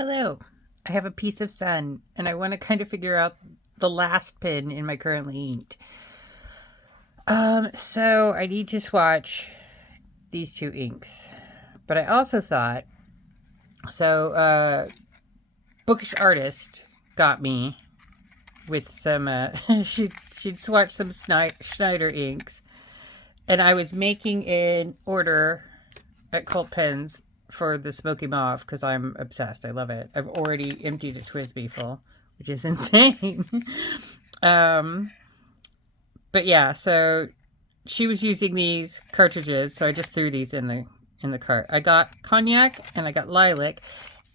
Hello. I have a piece of sun and I want to kind of figure out the last pin in my currently inked. So I need to swatch these two inks. But I also thought, Bookish Artist got me with some, she'd swatched some Schneider inks. And I was making an order at Cult Pens for the Smoky Mauve because I'm obsessed. I love it. I've already emptied a TWSBI full, which is insane. But yeah, so she was using these cartridges, so I just threw these in the cart. I got Cognac and I got Lilac,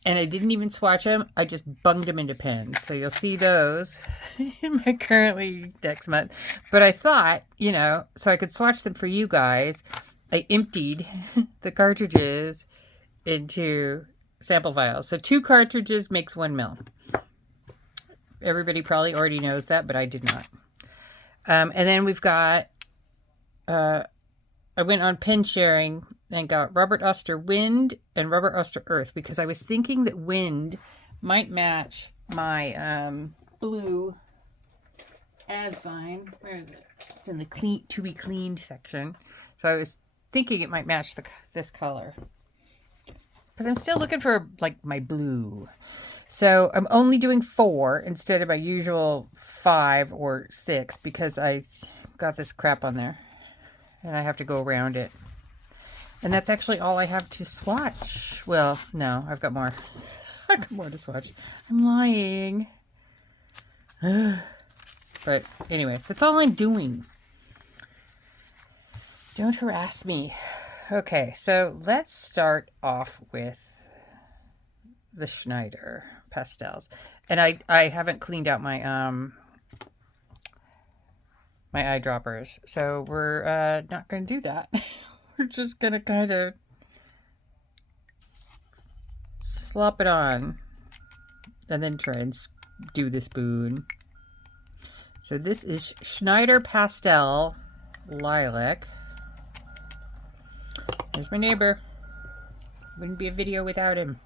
and I didn't even swatch them. I just bunged them into pens. So you'll see those in my currently next month. But I thought, so I could swatch them for you guys, I emptied the cartridges into sample vials. So 2 cartridges makes 1 ml. Everybody probably already knows that, but I did not. And then we've got, I went on Pensharing and got Robert Oster Wind and Robert Oster Earth because I was thinking that Wind might match my blue as fine. Where is it? It's in the to be cleaned section. So I was thinking it might match this color. Because I'm still looking for, like, my blue. So I'm only doing 4 instead of my usual 5 or 6 because I got this crap on there. And I have to go around it. And that's actually all I have to swatch. Well, no, I've got more. I've got more to swatch. I'm lying. But anyways, that's all I'm doing. Don't harass me. Okay, so let's start off with the Schneider pastels. And I haven't cleaned out my my eyedroppers, so we're not going to do that. We're just going to kind of slop it on and then try and do the spoon. So this is Schneider Pastel Lilac. There's my neighbor. Wouldn't be a video without him.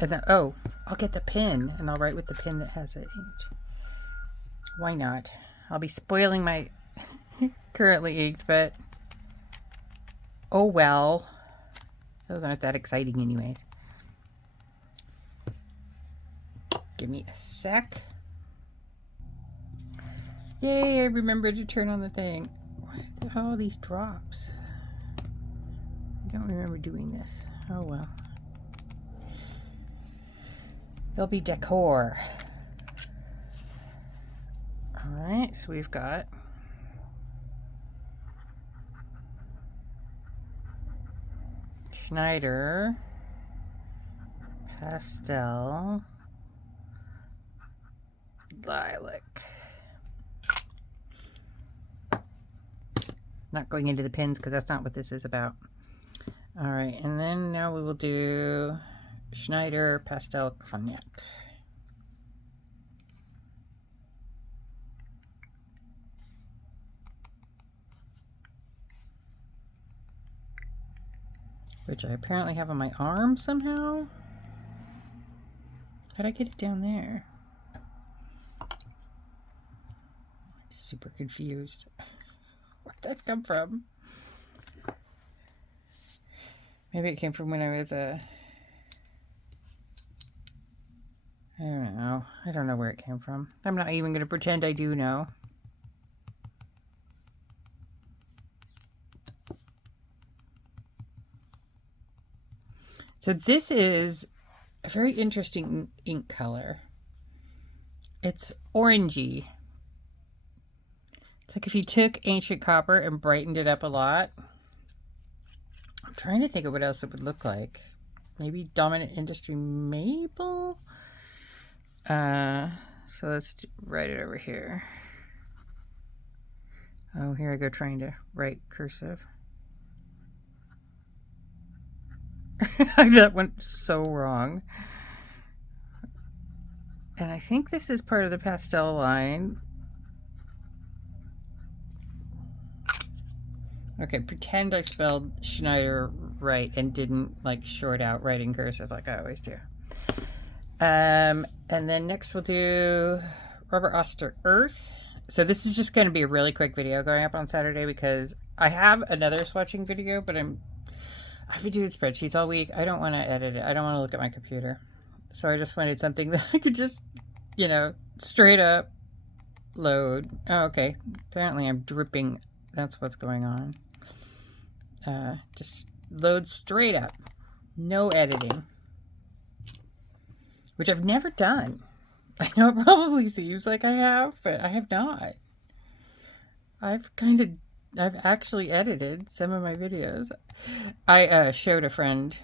And then, oh, I'll get the pin and I'll write with the pin that has it. Why not? I'll be spoiling my currently inked, but oh well. Those aren't that exciting anyways. Give me a sec. Yay, I remembered to turn on the thing. What are all these drops? I don't remember doing this. Oh well. They'll be decor. Alright, so we've got Schneider Pastel Lilac. Not going into the pins because that's not what this is about. Alright, and then now we will do Schneider Pastel Cognac. Which I apparently have on my arm somehow. How'd I get it down there? I'm super confused. Where'd that come from? Maybe it came from when I was I don't know. I don't know where it came from. I'm not even going to pretend I do know. So this is a very interesting ink color. It's orangey. It's like if you took ancient copper and brightened it up a lot. I'm trying to think of what else it would look like. Maybe dominant industry maple? So let's write it over here. Oh, here I go trying to write cursive. That went so wrong. And I think this is part of the pastel line. Okay, pretend I spelled Schneider right and didn't like short out right in cursive like I always do. And then next we'll do Rubber Oster Earth. So this is just going to be a really quick video going up on Saturday because I have another swatching video, but I've been doing spreadsheets all week. I don't want to edit it. I don't want to look at my computer. So I just wanted something that I could just, you know, straight up load. Oh, okay. Apparently I'm dripping. That's what's going on. Just load straight up. No editing. Which I've never done. I know it probably seems like I have, but I have not. I've actually edited some of my videos. I showed a friend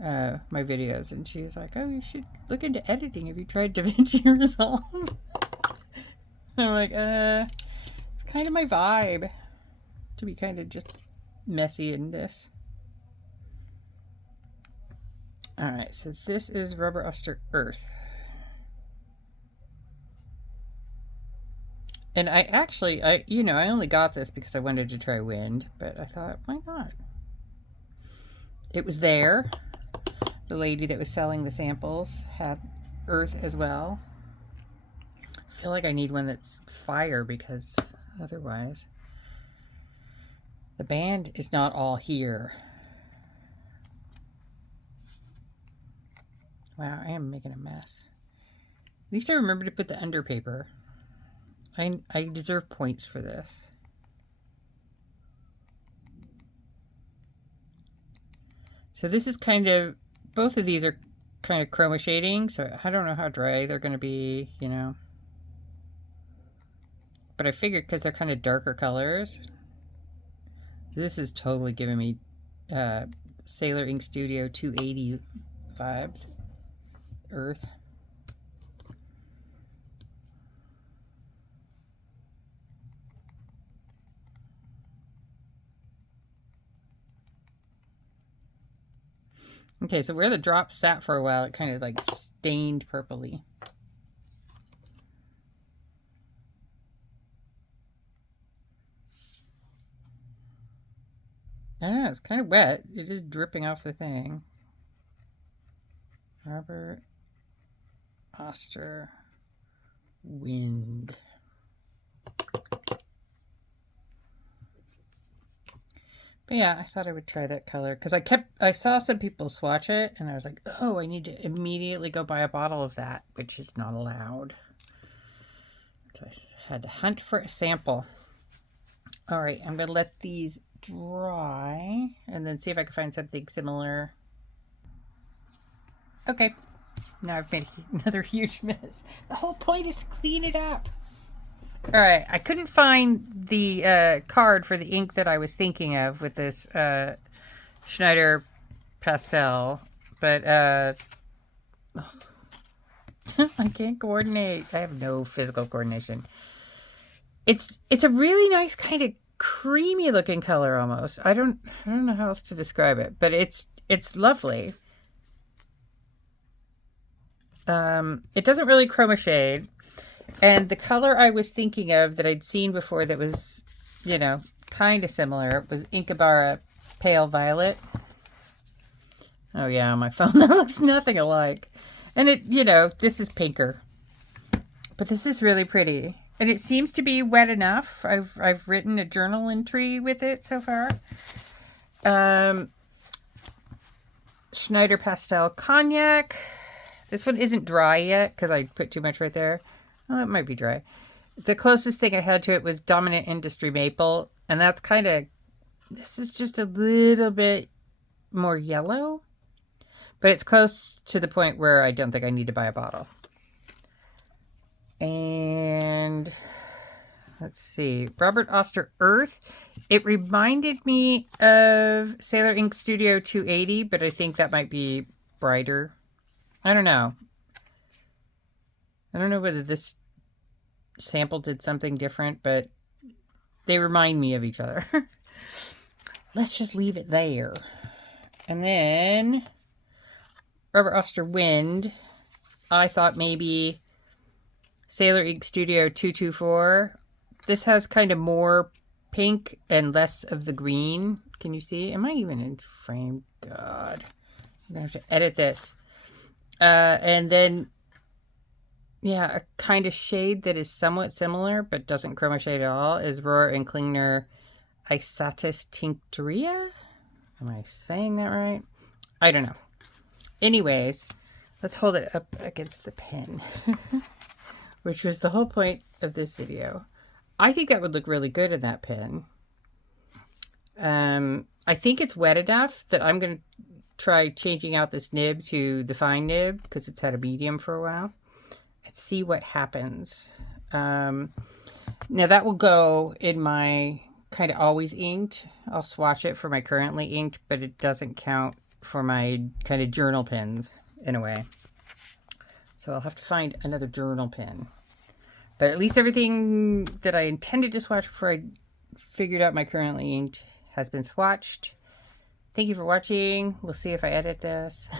my videos, and she was like, "Oh, you should look into editing. Have you tried DaVinci Resolve?" I'm like, it's kind of my vibe to be kind of just messy in this. All right, so this is Rubber Oster Earth. And I only got this because I wanted to try wind, but I thought, why not? It was there. The lady that was selling the samples had earth as well. I feel like I need one that's fire because otherwise the band is not all here. Wow, I am making a mess. At least I remember to put the under paper. I deserve points for this. So this is kind of, both of these are kind of chroma shading, so I don't know how dry they're going to be, you know. But I figured because they're kind of darker colors. This is totally giving me Sailor Ink Studio 280 vibes. Earth. Okay, so where the drop sat for a while, it kind of like stained purpley. I don't know, it's kind of wet. It is dripping off the thing. Rubber Oster Wind. But yeah, I thought I would try that color because I saw some people swatch it and I was like, oh, I need to immediately go buy a bottle of that, which is not allowed. So I had to hunt for a sample. All right, I'm going to let these dry and then see if I can find something similar. Okay, now I've made another huge mess. The whole point is to clean it up. All right, I couldn't find the card for the ink that I was thinking of with this Schneider Pastel, but I can't coordinate. I have no physical coordination. It's a really nice kind of creamy looking color almost. I don't know how else to describe it, but it's lovely. It doesn't really chroma shade. And the color I was thinking of that I'd seen before that was, you know, kind of similar was Inkabara Pale Violet. Oh yeah, on my phone that looks nothing alike. And it, you know, this is pinker. But this is really pretty. And it seems to be wet enough. I've written a journal entry with it so far. Schneider Pastel Cognac. This one isn't dry yet because I put too much right there. Oh, it might be dry. The closest thing I had to it was Dominant Industry Maple. And that's kind of, this is just a little bit more yellow. But it's close to the point where I don't think I need to buy a bottle. And let's see. Robert Oster Earth. It reminded me of Sailor Ink Studio 280, but I think that might be brighter. I don't know. I don't know whether this sample did something different, but they remind me of each other. Let's just leave it there. And then Rubber Oster Wind. I thought maybe Sailor Ink Studio 224. This has kind of more pink and less of the green Can you see? Am I even in frame? God. I'm going to have to edit this. And then, yeah, a kind of shade that is somewhat similar but doesn't chroma shade at all is Rohr and Klingner Isatis Tinctoria. Am I saying that right? I don't know. Anyways, let's hold it up against the pen, which was the whole point of this video. I think that would look really good in that pen. I think it's wet enough that I'm going to try changing out this nib to the fine nib because it's had a medium for a while. Let's see what happens. Now that will go in my kind of always inked. I'll swatch it for my currently inked, but it doesn't count for my kind of journal pens in a way. So I'll have to find another journal pen. But at least everything that I intended to swatch before I figured out my currently inked has been swatched. Thank you for watching. We'll see if I edit this.